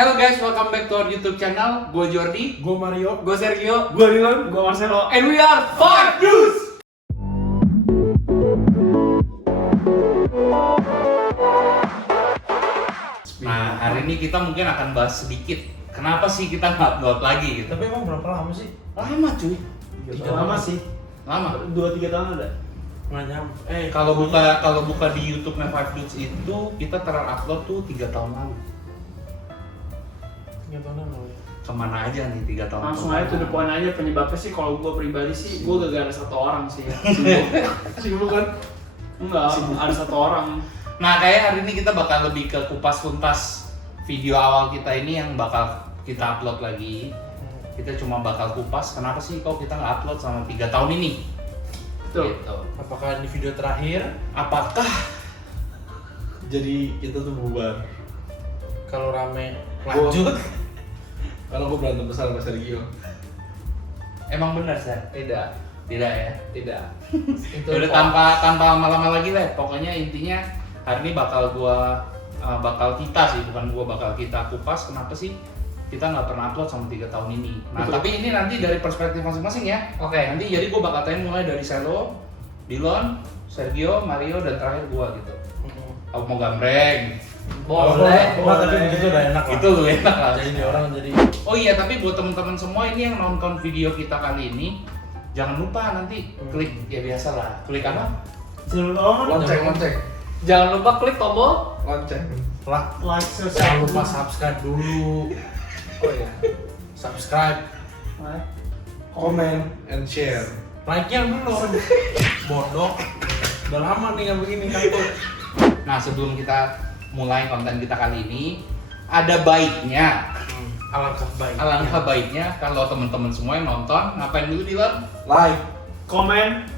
Hello guys, welcome back to our YouTube channel. Gue Jordi, Gue Mario, Gue Sergio, gue Dylan, gue Marcelo, and we are Five News. Nah hari ini kita mungkin akan bahas sedikit kenapa sih kita nggak upload lagi gitu. tapi emang berapa lama sih? Lama cuy. Lama sih. Lama. 2-3 tahun ada. Nggak nyampe. Kalau buka di YouTube-nya Five Dudes itu kita terupload tuh 3 tahun lalu. 3 tahun lalu ya. Kemana aja nih 3 tahun? Langsung aja to the point aja penyebabnya sih kalau gue pribadi sih gue gara-gara satu orang sih ya. Sibuk kan? Enggak, ada satu orang. Nah kayak hari ini kita bakal lebih ke kupas tuntas video awal kita ini yang bakal kita upload lagi. Kita cuma bakal kupas kenapa sih kok kita nggak upload selama 3 tahun ini. Betul. Gitu. Apakah di video terakhir? Apakah Jadi kita tuh bubar. Kalau rame lanjut? Kalau gue berantem besar sama Sergio. emang benar sih? Tidak, Tidak ya? tidak. Udah tanpa lama-lama lagi lah. Pokoknya intinya hari ini bakal kita sih, bukan gua bakal kita kupas kenapa sih kita nggak pernah upload sama 3 tahun ini. Nah Betul. tapi ini nanti dari perspektif masing-masing ya. Oke. Nanti jadi gua bakal tanya mulai dari Selo, Dylan, Sergio, Mario dan terakhir gua gitu. Aku mau gambreng. Boleh. Tapi begitu udah enak lah. Itu lu enak lah. Jadi dia orang jadi. Oh iya, tapi buat teman-teman semua ini yang nonton video kita kali ini, jangan lupa nanti klik ya biasa lah. Klik apa? Lonceng. Jangan lupa klik tombol Lonceng. like, Jangan lupa subscribe dulu. Oh iya. Subscribe. Comment and share. Like-nya belum. Bodoh. Udah lama nih nggak begini takut. Nah sebelum kita mulai konten kita kali ini, ada baiknya, alangkah baiknya kalau teman-teman semua yang nonton ngapain dulu Dylan? Like. Komen.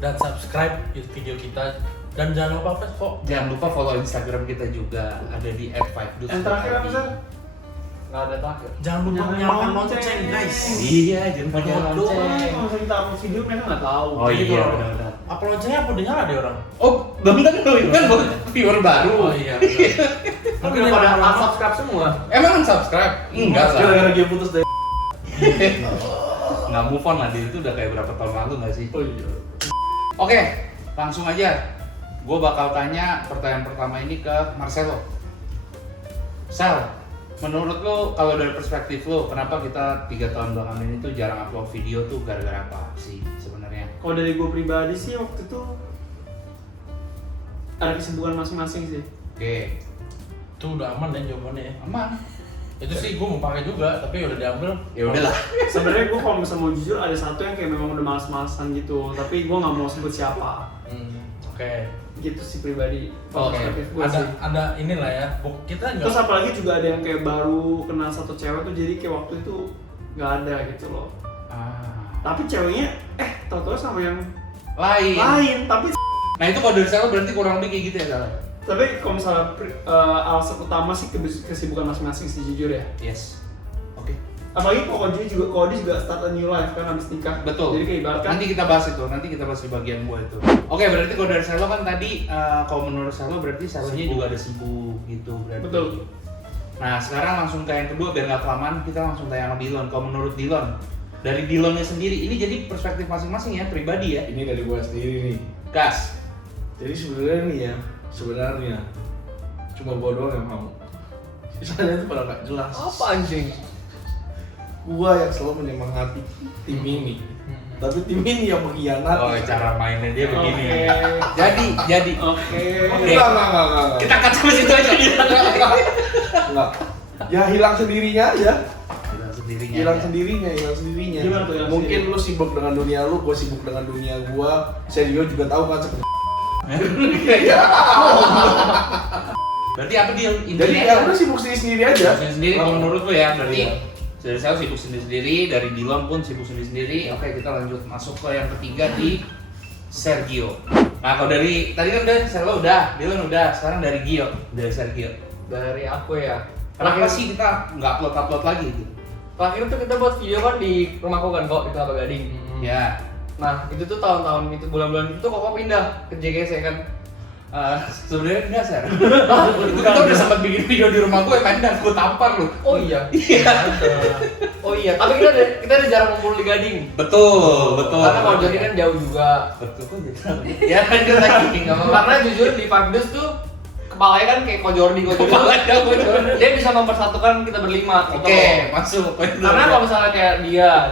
Dan subscribe video kita. Dan jangan lupa kok. Jangan lupa follow Instagram kita juga, ada di @5dudes. Yang terakhir apa sih? Nggak ada terakhir. Jangan lupa Jangan nyalakan lonceng. lonceng guys. Iya, jangan lupa Bodoh. lonceng. Kalau misalnya kita upload video mereka nggak tahu. Oh Jadi iya, kalau benar-benar. Apa loncengnya apa udah nyala deh orang? Oh, belum tentu itu kan buat viewer baru. Oh iya. benar. Tapi udah pada unsubscribe semua. Emang unsubscribe? Enggak lah. Gara-gara dia putus dari. Nggak move on lah, dia itu udah kayak berapa tahun lalu nggak sih? Oh iya. Oke, langsung aja. Gue bakal tanya pertanyaan pertama ini ke Marcelo. Sal, menurut lo kalau dari perspektif lo, kenapa kita 3 tahun belakangan ini tuh jarang upload video tuh gara-gara apa sih sebenarnya? Kalau dari gue pribadi sih waktu itu ada kesibukan masing-masing sih. Oke, Itu udah aman deh jawabannya ya. aman. Itu sih gue mau pakai juga, tapi udah diambil. Ya udahlah. Sebenarnya gue kalau misalnya mau jujur ada satu yang kayak memang udah males-malesan gitu, tapi gue nggak mau sebut siapa. Oke. Gitu sih pribadi. Kalau Oke. perspektif gue Ada sih. ada inilah ya. Kita nggak. Terus apalagi juga ada yang kayak baru kenal satu cewek tuh, jadi kayak waktu itu nggak ada gitu loh. Tapi ceweknya tau-tau sama yang lain, tapi Nah itu kalau dari Sal berarti kurang lebih kayak gitu ya Sal? kalau misalnya alasan utama sih kesibukan masing-masing sih jujur ya. Yes. Oke. Apalagi kalau dia juga start a new life kan habis nikah. Betul. Jadi kayak ibaratkan Nanti kita bahas itu, nanti kita bahas di bagian gua itu. Oke, berarti kalau dari Salo kan tadi, kalau menurut Salo berarti Salonya Sibuk. juga ada sibuk gitu berarti. Betul. Nah sekarang langsung ke yang kedua biar nggak kelamaan, kita langsung tanya sama Dylan. Kalau menurut Dylan, dari Dylannya sendiri, ini jadi perspektif masing-masing ya, pribadi ya. Ini dari gue sendiri nih. Gas. Jadi sebenarnya nih ya, cuma gue doang yang mau. Sisanya itu pada nggak jelas. anjing? Gua yang selalu menyemangati tim ini. Tapi tim ini yang mengkhianati. Oh cara mainnya dia begini. Oke. Jadi. Oke. Oke. Enggak. Kita cut sampai situ aja. Enggak. Ya hilang sendirinya aja. Hilang Hilang sendirinya. sendirinya. Gimana tuh hilang Mungkin sendiri? lu sibuk dengan dunia lu, gua sibuk dengan dunia gua. Sergio juga tahu kan sebenarnya. Berarti apa dia? Jadi ya udah sibuk sendiri aja. Sendiri kalau menurut lu ya, berarti Iya. dari saya sibuk sendiri-sendiri, dari Dylan pun sibuk sendiri-sendiri. Oke, kita lanjut masuk ke yang ketiga di Sergio. Nah, kalau dari tadi kan udah Selo udah, Dylan udah, sekarang dari Gio, dari Sergio. Dari aku ya. Kenapa sih kita nggak upload lagi gitu? Terakhir tuh kita buat video kan di rumahku kan kok di Kelapa Gading. Ya, Nah itu tuh tahun-tahun itu bulan-bulan itu kok pindah ke JKC kan. Sebenarnya enggak sih. Itu kita udah sempat bikin video di rumah gue main dan gue tampar lu. Oh iya. Ada. Oh iya, tapi kita udah jarang ngumpul di Gading. Betul. Karena kalau jadi kan jauh juga. Betul kok jadi. Ya lanjut lagi enggak apa-apa. Karena jujur di Fabdes tuh kepalanya kan kayak Ko Jordi. Dia bisa mempersatukan kita berlima. Oke, masuk. Karena kalau misalnya kayak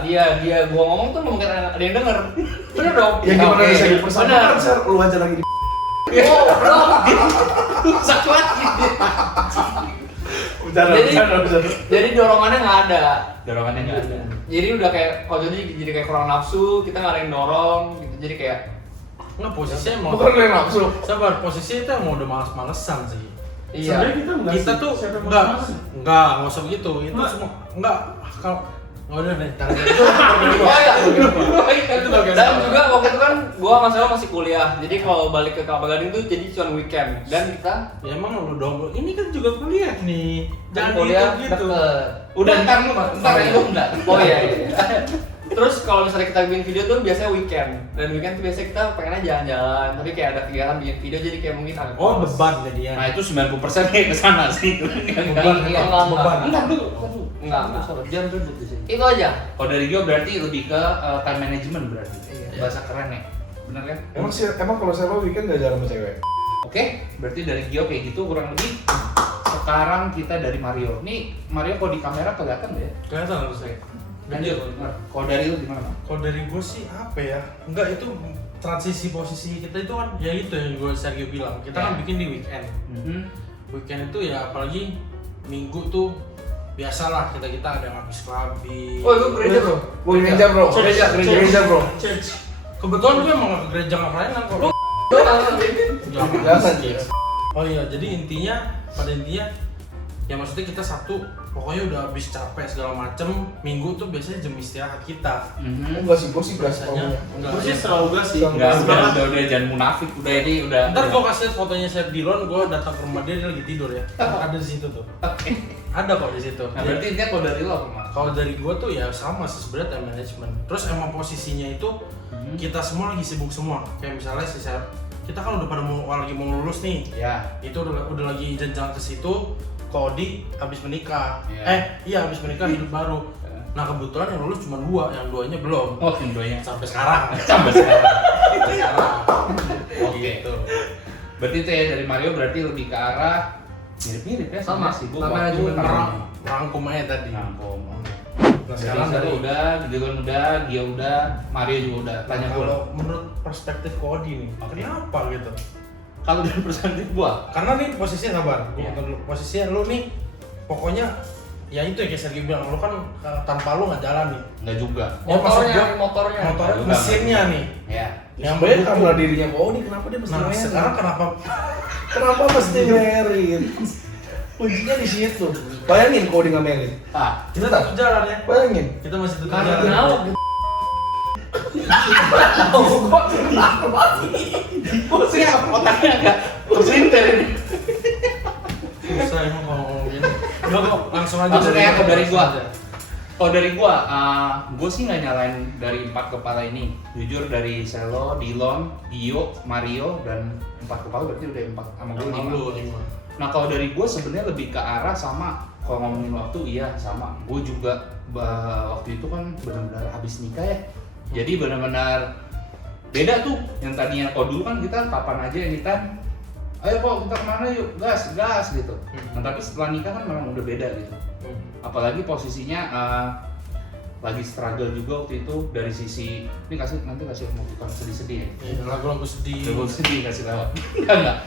dia gua ngomong tuh mungkin ada yang denger. Bener dong? Ya gimana Oke. bisa dipersatukan, Sar? Lu aja lagi di Oh, bro. rusak lagi. Jadi dorongannya nggak ada. Dorongannya enggak ada. Jadi udah kayak kalau jadi kayak kurang nafsu, kita nggak ada yang dorong gitu. Jadi kayak Nggak, posisinya emang Bukan lu yang nafsu. sabar, posisinya itu emang udah males-malesan sih. iya. Sebenarnya kita enggak Kita tuh enggak usah begitu. Itu semua enggak kalau nggak udah nih. Oh iya. Dan juga waktu itu kan gua sama Selo masih kuliah. Jadi kalau balik ke Kelapa Gading tuh jadi cuma weekend dan kita Ya emang lu dong. Ini kan juga kuliah nih. kan Jangan kuliah gitu. deket. Udah ntar lu enggak. Oh iya. Terus kalau misalnya kita bikin video tuh biasanya weekend. Dan weekend tuh biasanya kita pengennya jalan-jalan, tapi kayak ada kegiatan bikin video jadi kayak mungkin agak Oh, males. beban jadi ya. Nah, itu 90% kayak ke sana sih. Enggak. Jam ribut di sini. Itu aja. Kalau dari gue berarti lebih ke time management berarti. Iya. Bahasa keren ya. Bener kan? Emang kalau saya mau weekend gak jalan sama cewek? Oke, berarti dari Gio kayak gitu kurang lebih. Sekarang kita dari Mario. Nih Mario kalau di kamera kelihatan nggak ya? Kelihatan harus saya. Lanjut. Kalau dari lu gimana? Bang? Kalau dari gue sih apa ya? Enggak, itu transisi posisi kita itu kan ya itu yang gue Sergio bilang. Kita kan bikin di weekend. Weekend itu ya apalagi minggu tuh biasalah kita ada yang habis kelabing. Oh, itu gereja, Bro. Gereja bro. Gereja bro. Kebetulan gue emang ke gereja ngapain kan kalau Jangan Cid. Oh iya, jadi pada intinya ya maksudnya kita Sabtu pokoknya udah habis capek segala macem. Minggu tuh biasanya jam istirahat kita. Enggak sih, gue sih gas Biasanya pokoknya. enggak. Gue sih selalu gas sih. Enggak, Sebenarnya udah jangan munafik. Udah ini udah. Ntar gue kasih liat fotonya Chef Dilon, gue datang ke rumah dia lagi tidur ya. Ada di situ tuh. Ada kok di situ. Nah, berarti intinya kalau dari lo apa, Mas? Kalau dari gue tuh ya sama sih sebenarnya time management. Terus emang posisinya itu kita semua lagi sibuk semua. Kayak misalnya si Chef, kita kan udah pada lagi mau lulus nih. Ya. Itu udah lagi jenjang ke situ. Kodi habis menikah. Iya. Iya habis menikah hidup baru. Nah kebetulan yang lulus cuma 2, yang 2-nya belum. Oh, indonya Sampai sekarang. sampai sekarang. Oke. Gitu. Berarti itu ya dari Mario berarti lebih ke arah mirip-mirip ya Sama. sibuk Sama waktu juga. Rangkum aja tadi. Rangkum. Nah Sekarang sekarang dari udah, Dilon udah, Gio udah, Mario juga udah. Tanya gue. kalau menurut perspektif Kodi nih, Oke. kenapa gitu? Kalau dari perspektif gua, Karena nih posisinya sabar, gua Iya. potong dulu. Posisinya lu nih, pokoknya ya itu ya kayak Sergio bilang, lu kan tanpa lu nggak jalan nih. enggak juga. Ya, maksud gua, Motornya. motor Enggak, mesinnya enggak. nih. Ya. Yang Banyak begitu. karena dirinya Kodi, kenapa dia mesti Nah merit? sekarang Kenapa mesti merit? Kuncinya di situ. Bayangin Kodi nggak merit. Ah, kita tetap jalan ya. Bayangin. Kita masih tetap Karena jalan. kenapa? sih otaknya agak tersindir ini. Susah emang kalau ngomong gini. Udah kok, langsung aja. Maksudnya kalau dari gua, aja. kalau dari gua, gua sih nggak nyalain dari 4 kepala ini. Jujur dari Selo, Dilon, Gio, Mario dan 4 kepala berarti udah 4 sama gua 5. Nah kalau dari gue sebenarnya lebih ke arah sama kalau ngomongin waktu iya sama gue juga waktu itu kan benar-benar habis nikah ya, jadi benar-benar beda tuh. Yang tadinya kalau dulu kan kita kapan aja anytime, ayo kok kita kemana yuk, gas gitu. Nah tapi setelah nikah kan memang udah beda gitu, apalagi posisinya lagi struggle juga waktu itu dari sisi ini nanti kasih bukan sedih-sedih ya, Iya, lagu-lagu sedih. lagu sedih kasih lewat enggak.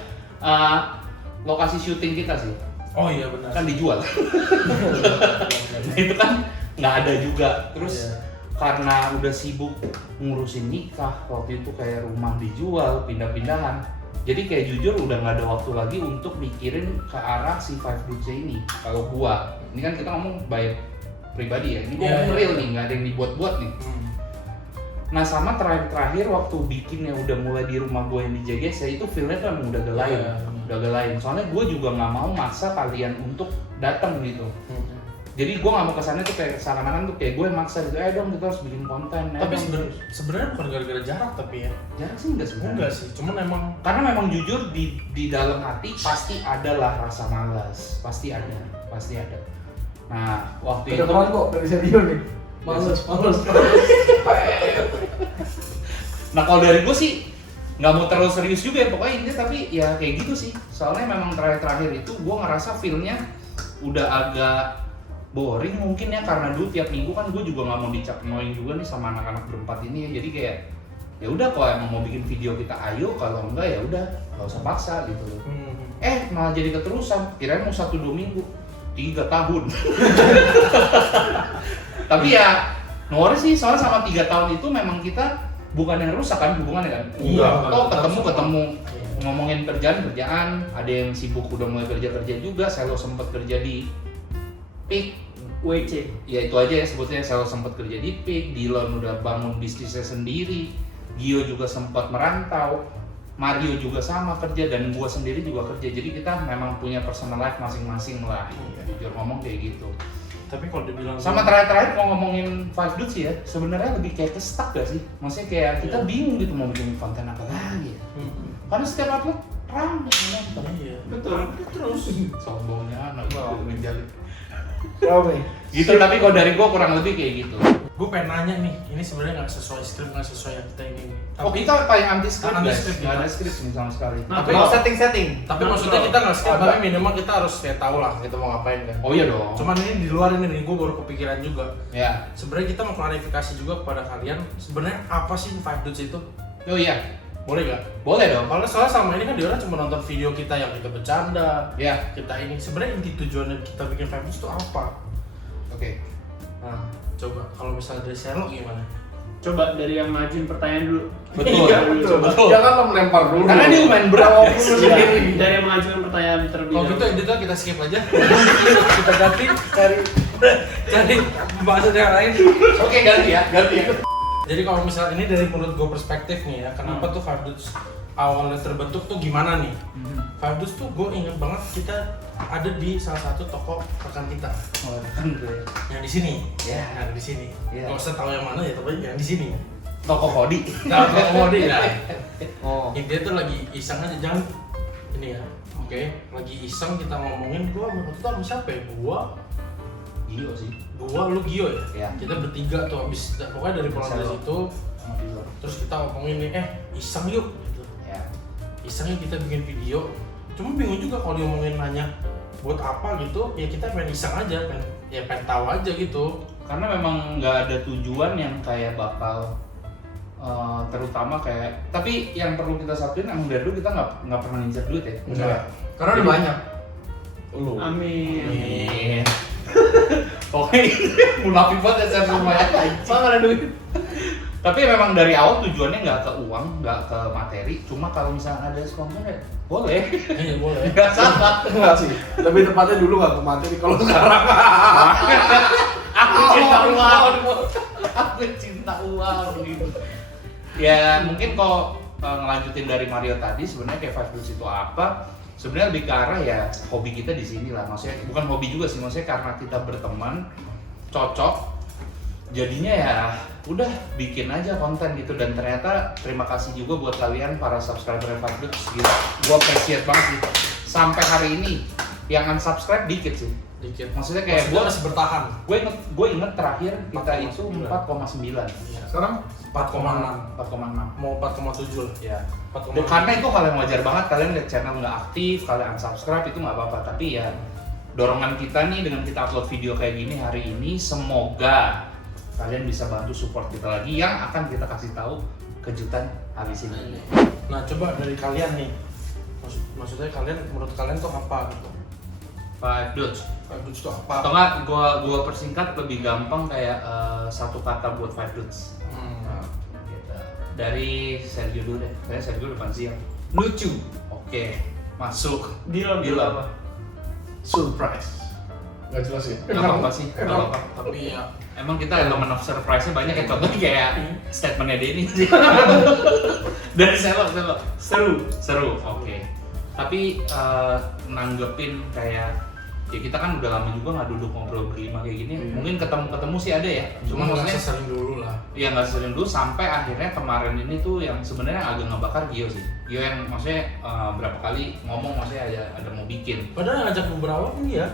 Lokasi syuting kita sih Oh iya benar. kan dijual. Nah, itu kan nggak ada juga. Terus karena udah sibuk ngurusin nikah waktu itu kayak rumah dijual, pindah-pindahan. Jadi kayak jujur udah nggak ada waktu lagi untuk mikirin ke arah si 5DC ini. Kalau gua, ini kan kita ngomong by pribadi ya. Ini gua ngomong real nih, nggak ada yang dibuat-buat nih. Nah sama terakhir waktu bikinnya udah mulai di rumah gue yang di JGC itu feelnya tuh emang udah gelain, udah gelain. Soalnya gue juga nggak mau maksa kalian untuk datang gitu. Jadi gue nggak mau kesannya tuh kayak seakan-akan tuh kayak gue yang maksa gitu, dong kita harus bikin konten. Tapi sebenarnya bukan gara-gara jarak tapi ya. Jarak sih enggak sebenarnya. Enggak sih, cuman emang karena memang jujur di dalam hati pasti ada lah rasa malas, pasti ada. Nah waktu itu Kedengeran kok dari Sergio nih. Males. Nah kalau dari gue sih nggak mau terlalu serius juga ya pokoknya ini, tapi ya kayak gitu sih. Soalnya memang terakhir itu gue ngerasa feel-nya udah agak boring mungkin ya, karena dulu tiap minggu kan gue juga nggak mau dicap annoying juga nih sama anak-anak berempat ini ya. Jadi kayak ya udah kalau emang mau bikin video kita ayo, kalau enggak ya udah nggak usah paksa gitu. Malah jadi keterusan, kirain mau 1-2 minggu 3 tahun. Tapi ya no worries sih, soalnya sama 3 tahun itu memang kita bukan yang rusak kan hubungannya kan. Iya, Toh ketemu ngomongin kerjaan, ada yang sibuk udah mulai kerja juga. Selo sempat kerja di Peak WC. Ya itu aja ya sebutnya, Selo sempat kerja di Peak, Dylan udah bangun bisnisnya sendiri, Gio juga sempat merantau, Mario juga sama kerja, dan gua sendiri juga kerja. Jadi kita memang punya personal life masing-masing lah. Jujur ngomong kayak gitu. tapi kalau dibilang Sama terakhir mau ngomongin Five Dudes sih ya, sebenarnya lebih kayak ke-stuck gak sih? Maksudnya kayak kita bingung gitu mau bikin konten apa lagi ya. Karena setiap upload rame nonton. iya. Betul. Terus. Sombongnya anak gitu menjalin. Rame. Gitu, tapi kalau dari gua kurang lebih kayak gitu. Gue pengen nanya nih, ini sebenarnya nggak sesuai skrip, nggak sesuai yang kita ingin. Oh kita paling anti script Anti guys, script nggak kita. ada script nih sama sekali. Nah, Tapi- Mau setting. Tapi maksudnya kita nggak skrip, tapi minimal kita harus kayak tahu lah kita mau ngapain kan. Oh iya dong. Cuman ini di luar ini nih, gue baru kepikiran juga. Ya. Sebenarnya kita mau klarifikasi juga kepada kalian, sebenarnya apa sih Five Dudes itu? Oh iya, Boleh gak? boleh dong. Kalau soalnya sama ini kan dia orang cuma nonton video kita yang kita bercanda, Ya, kita ini. Sebenarnya inti tujuannya kita bikin Five Dudes itu apa? oke. Nah, coba kalau misalnya dari Sherlock gimana? Coba dari yang ngajuin pertanyaan dulu. Betul, Iya, betul. Jangan lo melempar dulu. Karena dia lumayan berat. Iya, dari yang mengajukan pertanyaan terlebih Kalau dahulu. gitu editor kita skip aja. Kita ganti cari pembahasan yang lain. Oke, ganti ya. Jadi kalau misalnya ini dari menurut gue perspektif nih ya, kenapa tuh Five Dudes awalnya terbentuk tuh gimana nih? Five Dudes tuh gue inget banget kita ada di salah satu toko rekan kita Oh, kan gue. yang di sini. Ya. Yang di sini. Ya. Gak usah tahu yang mana ya, tapi yang di sini. Toko Kodi. Nah, kalau mau dia, Oh. intinya tuh lagi iseng aja, jangan ini ya. Oke, lagi iseng kita ngomongin gua menurut tuh sama siapa ya? Gio sih. Gua, lu Gio ya? Ya. Kita bertiga tuh habis pokoknya dari pulang dari Selo. situ Sama Dilo. terus kita ngomongin nih, iseng yuk gitu. Ya. Iseng yuk kita bikin video. Cuma bingung juga kalau diomongin nanya buat apa gitu, ya kita pengen iseng aja kan. Ya pengen tahu aja gitu. Karena memang nggak ada tujuan yang kayak bakal terutama kayak, tapi yang perlu kita satuin emang dari dulu kita nggak pernah ngincer duit ya. Enggak. Karena udah banyak. Lu. Amin. Pokoknya munafik banget ya semua ya. Bang ada duit. Tapi memang dari awal tujuannya nggak ke uang, nggak ke materi. Cuma kalau misalnya ada sponsor ya boleh. Iya boleh. Nggak salah. Enggak sih. Lebih tepatnya dulu nggak ke materi kalau sekarang. Aku cinta uang. Aku cinta uang gitu. Ya mungkin kalau ngelanjutin dari Mario tadi, sebenarnya kayak Five Dudes itu apa? Sebenarnya lebih ke arah ya hobi kita di sini lah. Maksudnya bukan hobi juga sih, maksudnya karena kita berteman cocok. Jadinya ya udah bikin aja konten gitu, dan ternyata terima kasih juga buat kalian para subscriber Five Dudes. Gila, gua appreciate banget sih. Sampai hari ini yang unsubscribe dikit sih. Dikit. Maksudnya kayak Maksudnya masih bertahan. gue inget terakhir kita 4,9. itu 4,9. Iya. Sekarang 4,6. 4,6. Mau 4,7 lah. Ya. 4,6. Dan karena itu hal yang wajar banget, kalian lihat channel nggak aktif, kalian unsubscribe itu nggak apa-apa. Tapi ya dorongan kita nih dengan kita upload video kayak gini hari ini, semoga kalian bisa bantu support kita lagi yang akan kita kasih tahu kejutan habis ini. Nah coba dari kalian nih, maksudnya kalian menurut kalian tuh apa gitu? Five Dudes. Five Dudes tuh apa? Atau nggak gua persingkat lebih gampang kayak satu kata buat Five Dudes. Nah, gitu. Dari Sergio dulu deh. Saya Sergio depan siang. Lucu. Oke, masuk. Dylan Dylan. surprise. Nggak jelas ya. Gak apa-apa sih, gak apa-apa. Tapi ya Emang kita elemen of surprise-nya banyak ya, contohnya kayak statementnya Denny sih. Dari seru, oke. Tapi nanggepin kayak ya kita kan udah lama juga nggak duduk ngobrol berlima kayak gini. Mungkin ketemu sih ada ya, cuma nggak maksudnya sesering dulu lah. Iya nggak sering dulu sampai akhirnya kemarin ini tuh yang sebenarnya agak ngebakar Gio sih. Gio yang maksudnya berapa kali ngomong maksudnya ada mau bikin. Padahal ngajak beberapa pun ya.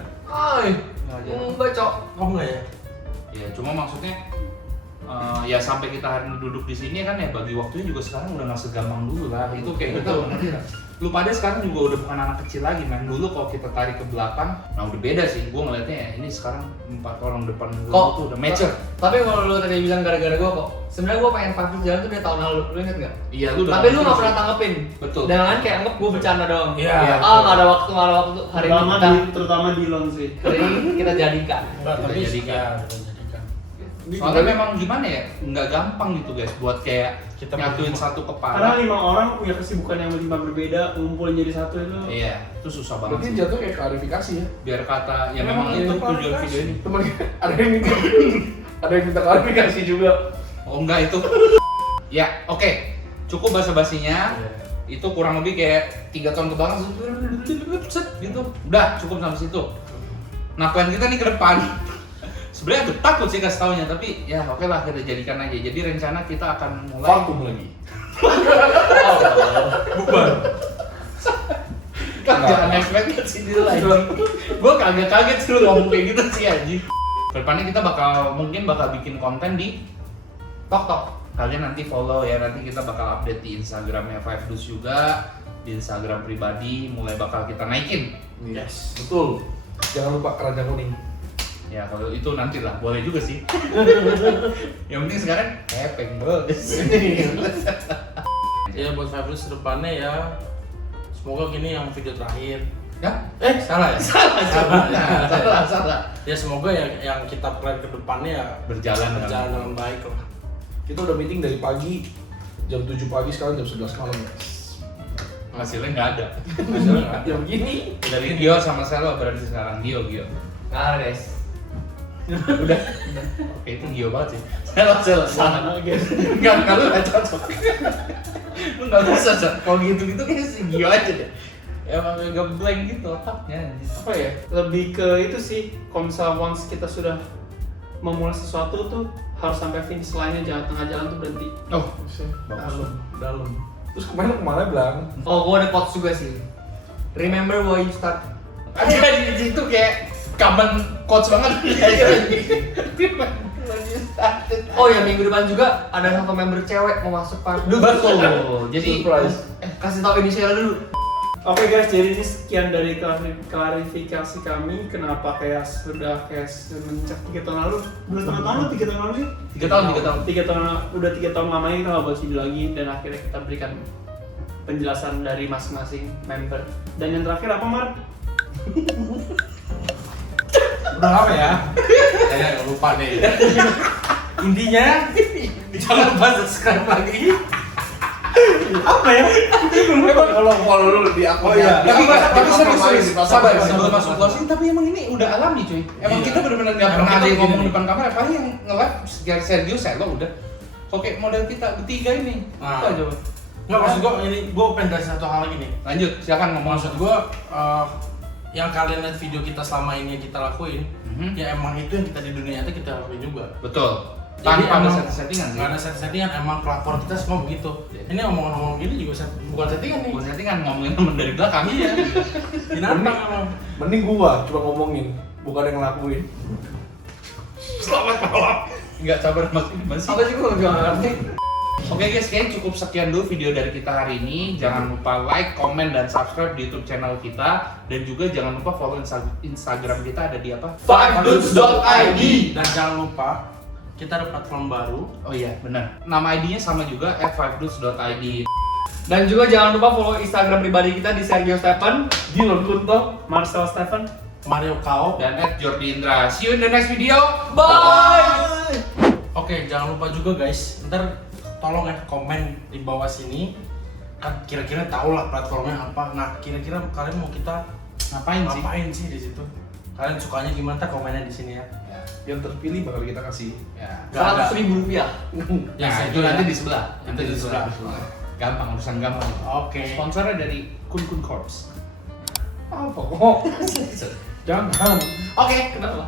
Enggak, Cok. Oh enggak ya? Ya cuma maksudnya ya sampai kita hari ini duduk di sini kan ya bagi waktunya juga sekarang udah nggak segampang dulu lah. Itu kayak gitu. Lu pada sekarang juga udah bukan anak kecil lagi, man. Dulu kalau kita tarik ke belakang, nah udah beda sih. Gue ngeliatnya ya ini sekarang 4 orang depan gue tuh udah mature. Tapi kalau lu tadi bilang gara-gara gua kok, sebenarnya gua pengen Five Dudes jalan tuh dari tahun lalu, lu inget nggak? Iya lu udah. Tapi lu nggak pernah tanggepin. Betul. Dan kan kayak anggap gua bercanda doang. Iya. Nggak ada waktu hari ini terutama di Lon sih. hari ini kita jadikan. Enggak, Kita tapi jadikan. kita jadikan. Soalnya memang gimana ya, nggak gampang gitu guys buat kayak Kita nyatuin berdua. satu Karena kepala. 5 orang punya kesibukan yang 5 berbeda, ngumpulin jadi satu itu. Iya, itu susah banget Berarti sih. jatuh kayak klarifikasi ya. Biar kata ya memang itu tujuan video ini. Temen ada yang minta ada yang minta klarifikasi juga. Oh enggak itu. Ya, oke. Cukup basa-basinya. Itu kurang lebih kayak 3 tahun ke belakang set gitu. Udah, cukup sampai situ. Nah, plan kita nih ke depan. Sebenarnya agak takut sih kasih taunya, tapi ya oke lah kita jadikan aja. Jadi rencana kita akan mulai Vakum lagi. Bubar. jangan ekspektasi dia lagi. Gue kaget sih lu ngomong kayak gitu sih anjing. Kedepannya kita mungkin bakal bikin konten di TokTok. Kalian nanti follow ya, nanti kita bakal update di Instagramnya Five Dudes juga, di Instagram pribadi mulai bakal kita naikin. Yes. Betul. Jangan lupa keranjang kuning. Ya kalau itu nanti lah, boleh juga sih. Yang penting sekarang kepeng banget. Ya buat Five Dudes depannya ya, semoga gini yang video terakhir. Ya? Salah ya? Salah. Ya semoga ya yang kita plan ke depannya ya Berjalan dengan baik lah. Kita udah meeting dari pagi jam 7 pagi sekarang jam 11 malam ya. Hasilnya nggak ada. Ya begini. Dari Gio sama Selo berarti sekarang Gio. Nah, guys. Udah. Oke, itu Gio banget sih. Selo sana guys. Enggak lu nggak cocok. Lu nggak bisa Cok. Kalau gitu kayak si Gio aja deh. Emang agak blank gitu otaknya. Apa ya? Lebih ke itu sih, kalau misalnya once kita sudah memulai sesuatu tuh harus sampai finish line-nya, jangan tengah jalan tuh berhenti. Oh, Dalam. Terus kemana bilang? Oh, gua ada quotes juga sih. Remember why you start. ada di situ kayak kapan coach banget. Oh ya, minggu depan juga ada satu member cewek mau masuk Five Dudes. Betul. Jadi Surprise. Kasih tau inisial dulu. Oke guys, jadi ini sekian dari klarifikasi kami kenapa kayak semenjak 3 tahun lalu, 2,5 tahun atau 3 tahun lalu sih? 3 tahun. 3 tahun, udah 3 tahun lamanya kita nggak bahas video lagi dan akhirnya kita berikan penjelasan dari masing-masing member. Dan yang terakhir apa, Mar? Udah lama ya? Kayaknya lupa nih. Intinya jangan lupa subscribe lagi. Apa ya? Memang kalau lu di akun ya. tapi serius. Sabar, sebelum masuk closing, tapi emang ini udah alami cuy. Emang Iya. kita benar-benar nggak Emang pernah kita ada yang ngomong begini. depan kamera. Paling yang nge-live Sergio Selo udah. Oke, model kita bertiga ini. Nah. Apa coba? Nggak, maksud gua ini gua pengen kasih satu hal lagi nih. Lanjut, silakan ngomong. Maksud gua yang kalian lihat video kita selama ini yang kita lakuin, ya emang itu yang kita di dunia nyata kita lakuin juga. Betul. Jadi Tanpa ada emang settingan sih. nggak ada settingan, emang pelakor kita semua begitu. Ini omongan-omongan gini juga bukan settingan nih. Bukan settingan, ngomongin temen dari belakang. Iya. Binatang emang. Mending gua cuma ngomongin, bukan yang ngelakuin. Selamat malam. Enggak sabar masih. Apa sih gua nggak ngerti. Oke guys, kayaknya cukup sekian dulu video dari kita hari ini. Jangan lupa like, comment, dan subscribe di YouTube channel kita. Dan juga jangan lupa follow Instagram kita ada di apa? fivedudes.id. Dan jangan lupa kita ada platform baru. Oh iya, benar. Nama ID-nya sama juga @fivedudes.id. Dan juga jangan lupa follow Instagram pribadi kita di Sergio Stephen, Dylan Kunto, Marcel Stephen. Mario Kao. Dan @Jordi Indra. See you in the next video. bye. Oke, jangan lupa juga guys, ntar tolong ya komen di bawah sini. Kan kira-kira tahu lah platformnya apa. Nah, kira-kira kalian mau kita Ngapain sih? di situ? Kalian sukanya gimana? Ntar komennya di sini ya. yang terpilih bakal kita kasih. Ya. Gak ada. $100.000. Nah, itu nanti di sebelah. Nanti di sebelah. Gampang, urusan gampang. Oke. Sponsornya dari Kun Corps. Apa kok? Jangan. Oke, kenapa?